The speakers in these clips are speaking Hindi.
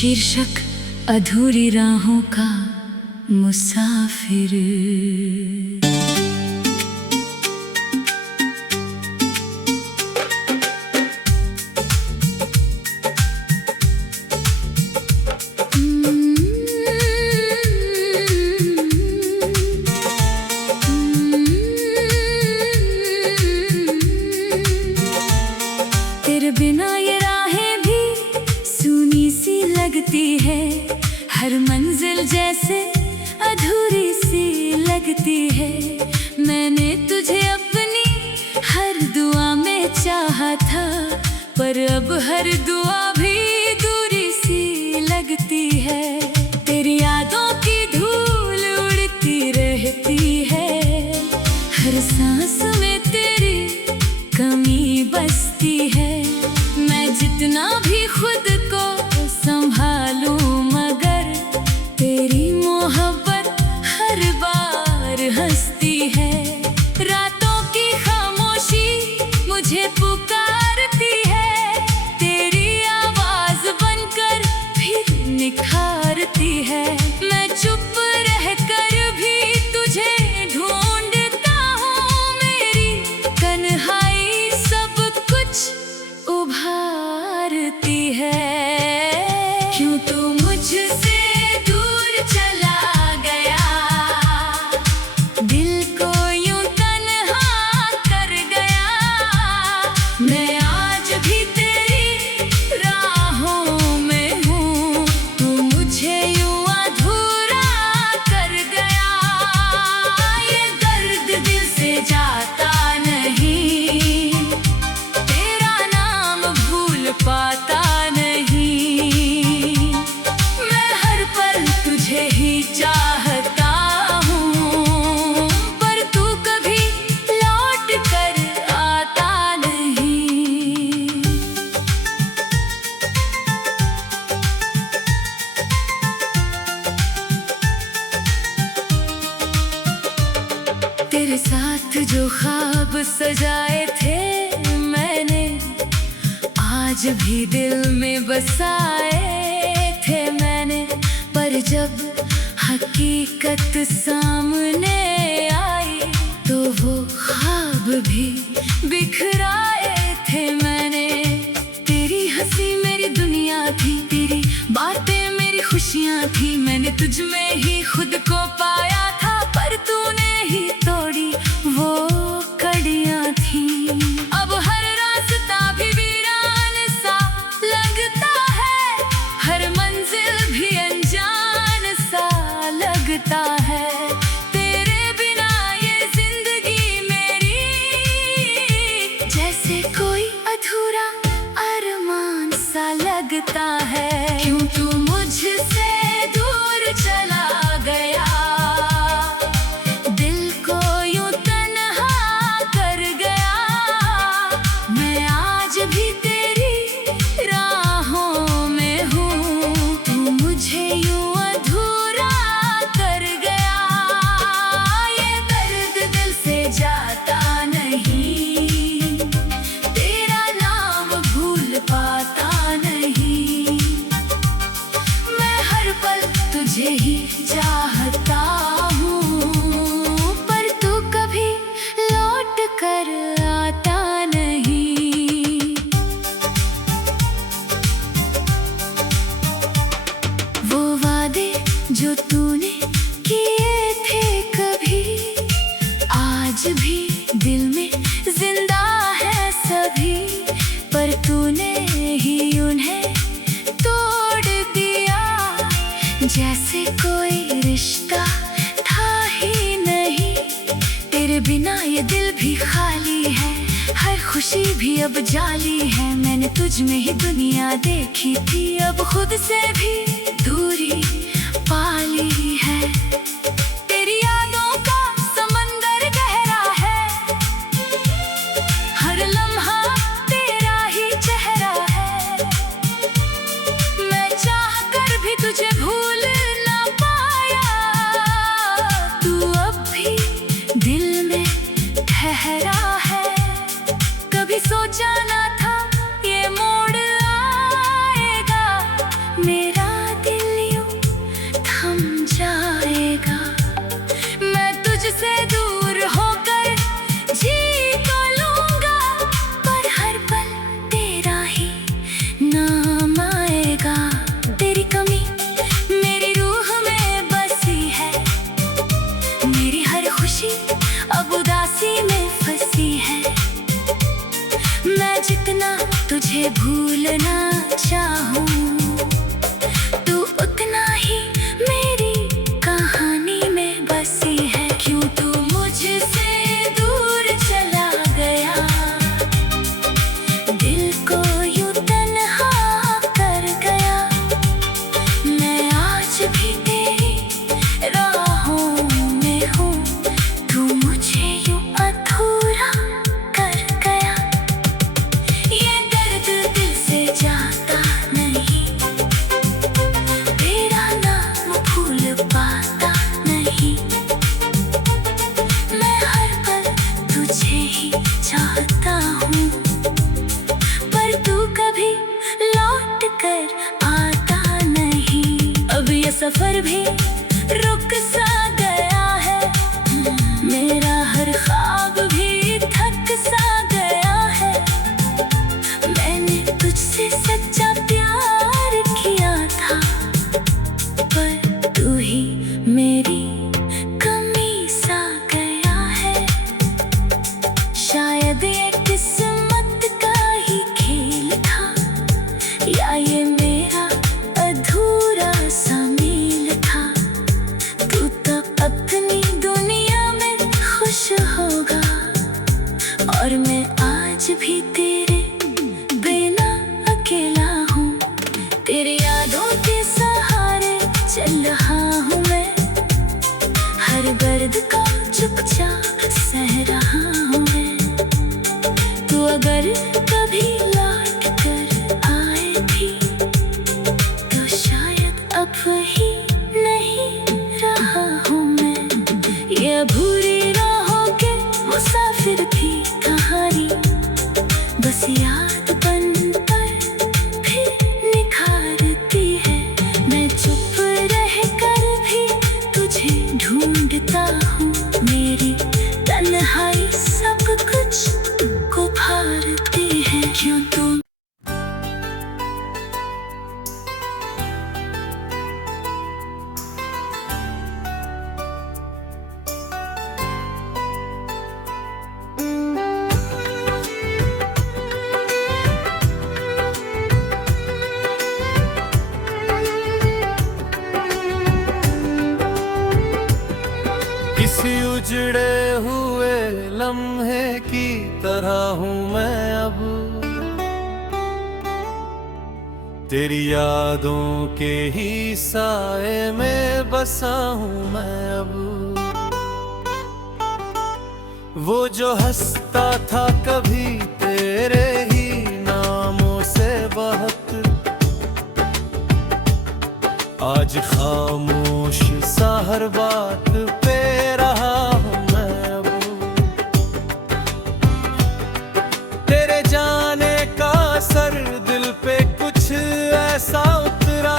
शीर्षक अधूरी राहों का मुसाफिर। तेरे बिना ये राहें भी सूनी सी लगती है, हर मंजिल जैसे अधूरी सी लगती है। मैंने तुझे अपनी हर दुआ में चाहा था, पर अब हर दुआ भी दूरी सी लगती है। तेरी यादों की धूल उड़ती रहती है, हर सांस में तेरी कमी बसती है। मैं जितना भी खुद को संभालूं, मगर तेरी मोहब्बत हर बार हंसती है। रातों की खामोशी मुझे पुकारती है, तेरी आवाज बनकर फिर निखारती है। मैं चुप रहकर भी तुझे ढूंढता हूँ, मेरी तन्हाई सब कुछ उभारती है। क्यों तू मुझसे दूर चला गया, दिल को यूं तन्हा कर गया। मैं आज भी तेरी राहों में हूँ, तू मुझे यूं अधूरा कर गया। ये दर्द दिल से जाता नहीं, तेरा नाम भूल पाता नहीं। मैं हर पल तुझे ही चाहता हूँ, पर तू कभी लौट कर आता नहीं। तेरे साथ जो ख्वाब सजाए थे मैंने, आज भी दिल में बसाए थे मैंने। पर जब हकीकत सामने आई, तो वो ख्वाब भी बिखराए थे मैंने। तेरी हंसी मेरी दुनिया थी, तेरी बातें मेरी खुशियाँ थी। मैंने तुझ में ही खुद को पाया था, पर तूने ही तोड़ी वो कड़ियाँ थी। अब हर रास्ता भी वीरान सा लगता है, हर मंजिल भी अनजान सा लगता है। तेरे बिना ये जिंदगी मेरी जैसे कोई अधूरा अरमान सा लगता है। क्यों तू मुझसे दूर चला गया, दिल को यूं तन्हा कर गया। मैं आज भी तेरी राहों में हूँ, तू मुझे यूं अधूरा कर गया। ये दर्द दिल से जाता नहीं, तेरा नाम भूल पाता नहीं। मैं हर पल तुझे ही चाहता हूँ, पर तू कभी लौट कर आता नहीं। वो वादे जो तूने किए थे कभी, आज भी दिल में जिंदा है सभी। पर तूने ही उन्हें तोड़ दिया, जैसे कोई रिश्ता था ही नहीं। तेरे बिना ये दिल भी खाली है, हर खुशी भी अब जाली है। मैंने तुझ में ही दुनिया देखी थी, अब खुद से भी दूरी पाली है। तेरी यादों का समंदर गहरा है, हर लम्हा तेरा ही चेहरा है। मैं चाह कर भी तुझे भूल ना पाया, तू अब भी दिल में ठहरा है। कभी सोचा ना था ये मोड़ आएगा, मेरा तुझे भूलना चाहूं, तू उतना ही मेरी कहानी में बसी है। क्यों तू मुझसे दूर चला गया, दिल को यूं तन्हा कर गया। मैं आज भी तेरी राहों में हूँ, तू मुझे यूं अधूरा कर गया। ये दर्द दिल से जाता नहीं, तेरा नाम भूल पाता नहीं। मैं हर पल तुझे ही चाहता हूँ, पर तू कभी लौट कर आता नहीं। अब ये सफर भी रुक सा गया है, मेरा हर ख्वाब भी थक सा गया है। मैंने तुझसे सच्चा प्यार किया था, पर तू ही मेरी कमी सा गया है। शायद ये किस्मत का ही खेल था, या ये मेरा अधूरा सा मेल था। तू तो अपनी दुनिया में खुश होगा, और मैं आज भी तेरे बिना अकेला हूँ। तेरी यादों के सहारे चल रहा हूँ मैं, हर दर्द को चुपचाप सह रहा हूँ मैं। तू अगर कभी लौट कर आए भी, तो शायद अब वही नहीं रहा हूँ मैं। ये अधूरी राहों के मुसाफिर थी कहानी, बस याद बन पर फिर निखारती है। मैं चुप रह कर भी तुझे ढूंढता हूँ, मेरी तन्हाई सब कुछ को भारती है। क्यों तू किसी उजड़े हुए लम्हे की तरह हूँ मैं अब, तेरी यादों के ही साए में बसा हूँ मैं अब। वो जो हंसता था कभी तेरे ही नामों से बहुत, आज खामोश सा हर बात पे रहा हूँ मैं अब। तेरे जाने का असर दिल पे कुछ ऐसा उतरा,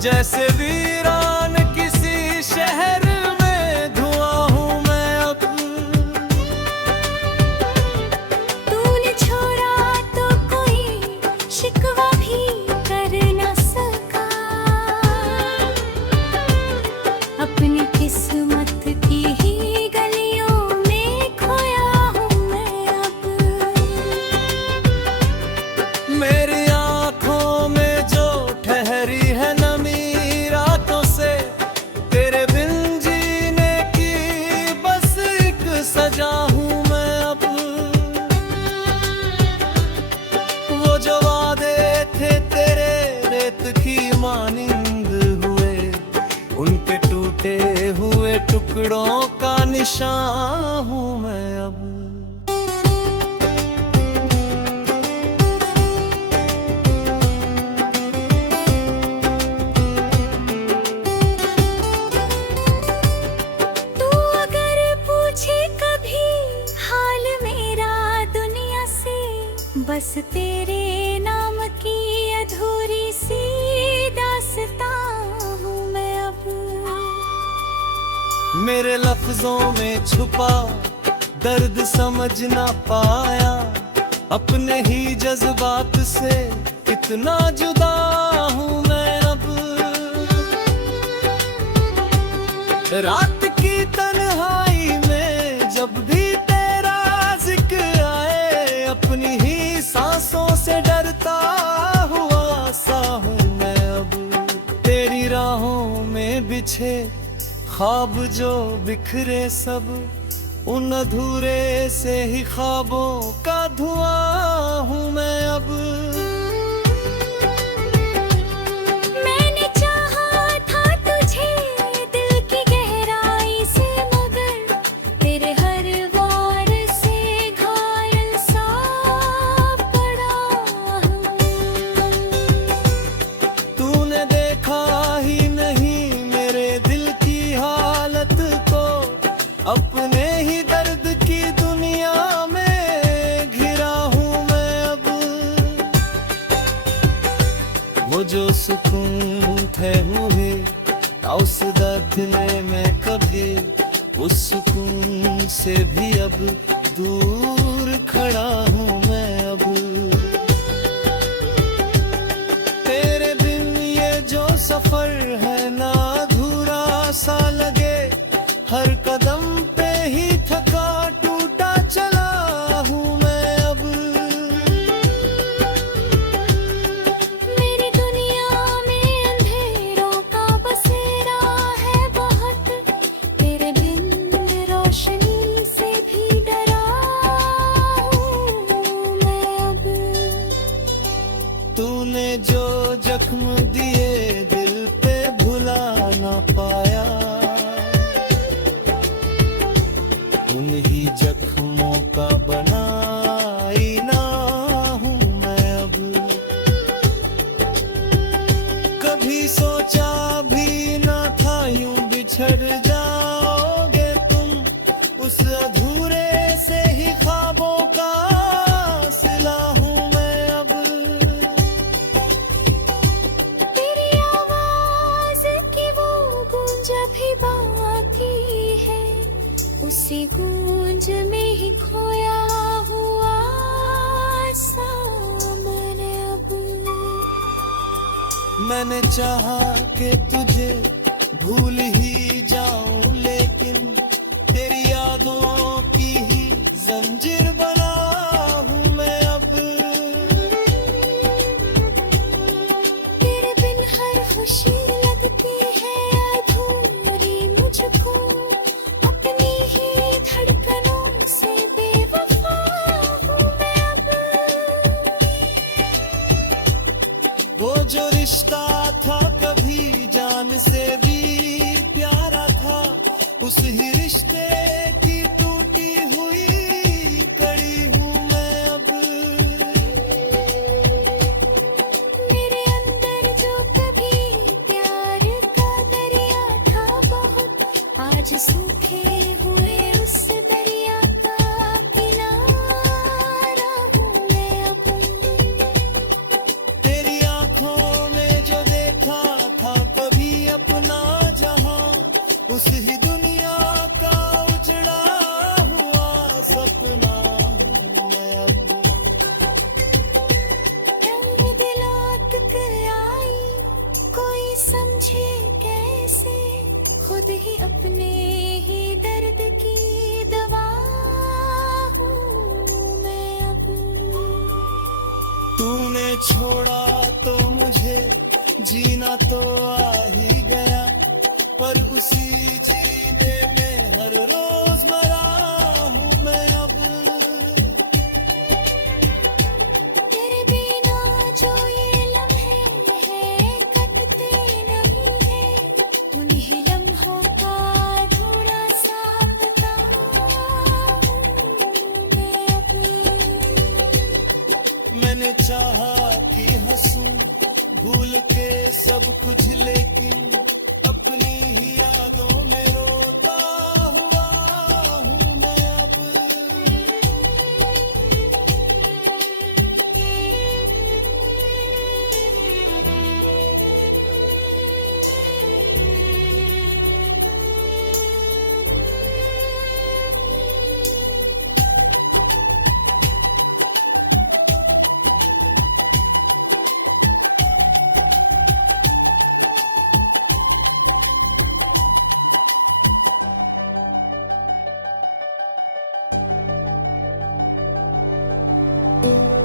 जैसे वीरान किसी शहर में धुआं हूँ मैं अब। तूने छोड़ा तो कोई शिकवा भी कर न सका, अपनी किस्मत की ही गलियों में खोया हूँ मैं अब। मेरी आँखों में जो ठहरी है नमी रातों से, तेरे बिन जीने की बस एक सजा हूँ मैं अब। वो जो वादे थे तेरे रेत की मानिंद हुए, उनके टूटे हुए टुकड़ों का निशान हूँ मैं अब। तू अगर पूछे कभी हाल मेरा दुनिया से, बस तेरे नाम की अधूरी सी दास्तां हूँ मैं अब। मेरे लफ्जों में छुपा दर्द समझ ना पाया, अपने ही जज्बात से कितना जुदा हूँ मैं अब। रात की तन्हाई में जब भी तेरा जिक्र आए, अपनी ही सांसों से डरता बिछे ख्वाब जो बिखरे सब, उन अधूरे से ही ख्वाबों का धुआं हूँ मैं अब। मैंने चाहा था तुझे दिल की गहराई से, मगर तेरे हर वार से घायल सा पड़ा हूँ। तूने देखा ही नहीं मेरे दिल की हालत को, अपने ही दर्द की दुनिया में घिरा हूँ मैं अब। वो जो सुकून थे हुए उस दर्द में मैं कभी, उस सुकून से भी अब दूर खड़ा हूँ मैं अब। तेरे बिन ये जो सफर है ना अधूरा सा लगे, हर कदम पे ही थका टूटा चला हूँ मैं अब। मेरी दुनिया में अंधेरों का बसेरा है बहुत, तेरे बिन रोशनी से भी डरा हूँ मैं अब। तूने जो जख्म दिए दिल पे भुला ना पाया, उन्हीं जख्मों का बनाई ना हूँ मैं अब। कभी सोचा भी ना था यूं बिछड़ जाओगे तुम, उस अधूरे से ही ख्वाबों का सिला हूँ मैं अब। तेरी आवाज की वो गूंज भी बाकी है, उसी गूंज में ही खोया हुआ सा मैंने अब। मैंने चाहा कि तुझे भूल ही जाऊं, लेकिन तेरी यादों की ही जंजीर बना हूँ मैं अब। तेरे बिन हर खुशी लगती है अधूरी मुझको, अपनी ही धड़कनों से बेवफा हूँ मैं अब। वो जो रिश्ता था कभी जान से भी प्यारा था, उस ही रिश्ते की टूटी हुई कड़ी हूँ मैं अब। मेरे अंदर जो कभी प्यार का दरिया था बहुत, आज सूखे हुए उस दरिया का किनारा हूँ मैं अब। तेरी आंखों में जो देखा था कभी अपना जहां, उस ही दुनिया का उजड़ा हुआ सपना हूँ मैं अब। रंग दिलात पे आई कोई समझे कैसे, खुद ही अपने ही दर्द की दवा हूँ मैं अब। तूने छोड़ा तो मुझे जीना तो आ ही गया, पर उसी जीने में हर रोज मरा हूँ मैं अब। तेरे बिना जो ये लम्हे हैं कटते नहीं है, उन्हीं लम्हों का थोड़ा सा पता हूँ मैं अब। मैंने चाहा कि हंसूं भूल के सब कुछ, लेकिन अपनी ही यादों में रोता हुआ हूँ मैं अब। अब।